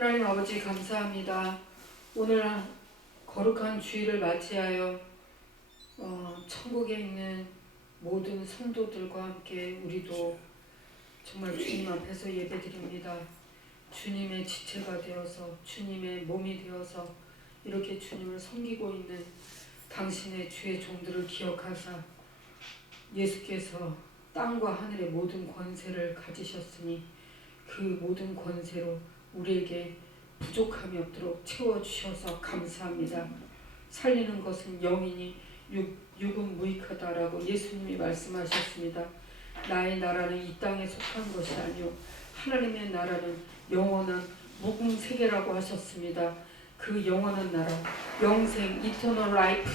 하나님 아버지 감사합니다. 오늘 거룩한 주일을 맞이하여 어, 천국에 있는 모든 성도들과 함께 우리도 정말 주님 앞에서 예배드립니다. 주님의 지체가 되어서 주님의 몸이 되어서 이렇게 주님을 섬기고 있는 당신의 주의 종들을 기억하사 예수께서 땅과 하늘의 모든 권세를 가지셨으니 그 모든 권세로 우리에게 부족함이 없도록 채워주셔서 감사합니다. 살리는 것은 영이니 육, 육은 무익하다라고 예수님이 말씀하셨습니다. 나의 나라는 이 땅에 속한 것이 아니요 하나님의 나라는 영원한 무궁 세계라고 하셨습니다. 그 영원한 나라, 영생, 이터널 라이프,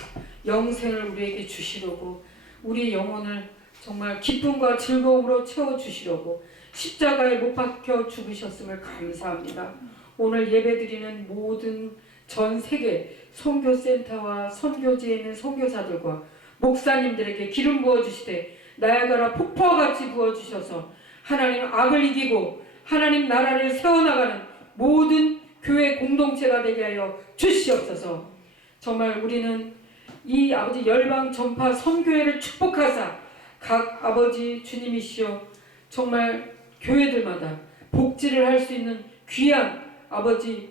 영생을 우리에게 주시려고 우리 영혼을 정말 기쁨과 즐거움으로 채워 주시려고 십자가에 못 박혀 죽으셨음을 감사합니다. 오늘 예배드리는 모든 전 세계 선교센터와 선교지에 있는 선교사들과 목사님들에게 기름 부어 주시되 나야가라 폭포와 같이 부어 주셔서 하나님 악을 이기고 하나님 나라를 세워나가는 모든 교회 공동체가 되게 하여 주시옵소서. 정말 우리는 이 아버지 열방 전파 선교회를 축복하사 각 아버지 주님이시여 정말 교회들마다 복지를 할 수 있는 귀한 아버지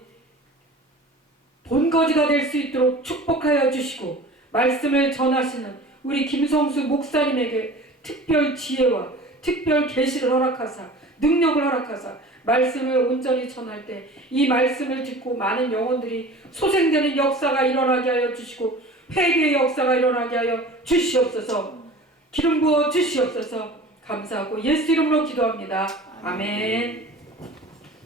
본거지가 될 수 있도록 축복하여 주시고 말씀을 전하시는 우리 김성수 목사님에게 특별 지혜와 특별 계시를 허락하사 능력을 허락하사 말씀을 온전히 전할 때 이 말씀을 듣고 많은 영혼들이 소생되는 역사가 일어나게 하여 주시고 회개의 역사가 일어나게 하여 주시옵소서 기름 부어 주시옵소서. 감사하고 예수 이름으로 기도합니다. 아멘.